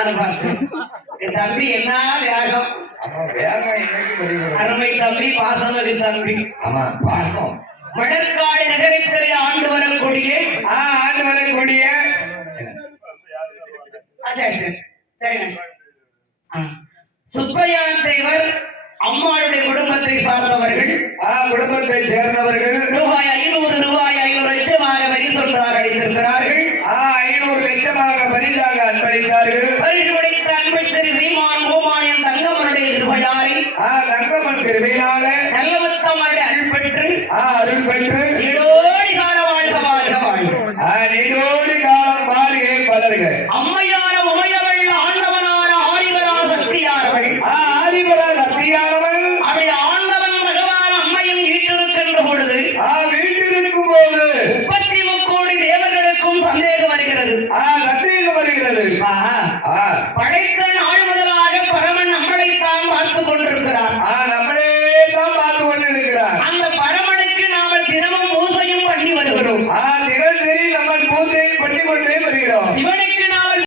வரலாறு பார்த்தேன். என் தம்பி என்ன வேகம், அருமை தம்பி, பாசமிகு தம்பி. மணற்காடு நகரத்திலே ஆண்டு வரக்கூடிய சுப்பையா தேவர் அம்மாளுடைய குடும்பத்தை சார்ந்தவர்கள், குடும்பத்தை சேர்ந்தவர்கள் ரூபாய் 500 லட்சமாக பரிசு ஒன்றாக அளித்திருக்கிறார்கள். 500 லட்சமாக பரிசாக அன்பளித்தார்கள். பரிசு படைத்த அன்பு திரு சீமான் கோமானியன் தங்கம்மனுடைய கிருபையாரை, தங்கம்மன் கிருபையினால நல்லமுத்தம்மனுடைய அருள் பெற்று நீடோடி கால வாழ்க வாழ்க வாழ்க, நீடோடி காலம் வாழ்கை பலர்க. அம்மையான உமையவள் ஆண்டவனான ஆதிபரா சக்தியானவள், அப்படி ஆண்டவன் பகவான் அம்மையின் வீட்டிருக்கின்ற பொழுது, வீட்டிருக்கும் போது 33 கோடி தேவர்களுக்கும் சந்தேகம் வருகிறது. படைத்த நாள் முதலாக பரமன் நம்மளைத்தான் பார்த்துக் கொண்டிருக்கிறார். அந்த பரமனுக்கு நாம தினமும் பூசையும் பண்ணி வருகிறோம். தினசரி நம்ம பூஜையும் பண்ணி கொண்டே வருகிறோம். சிவனுக்கு